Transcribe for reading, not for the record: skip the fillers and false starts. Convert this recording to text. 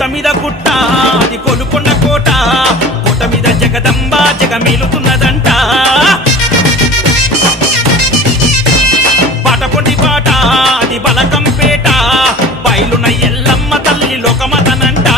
గుట్ట మీద గుట్ట అది కొలుకొండ కోట కోట మీద జగదంబ జగమేలుతున్నదంట పాటపొండి పాట అది బలకంపేట బయలున ఎల్లమ్మ తల్లి లోకమతనంట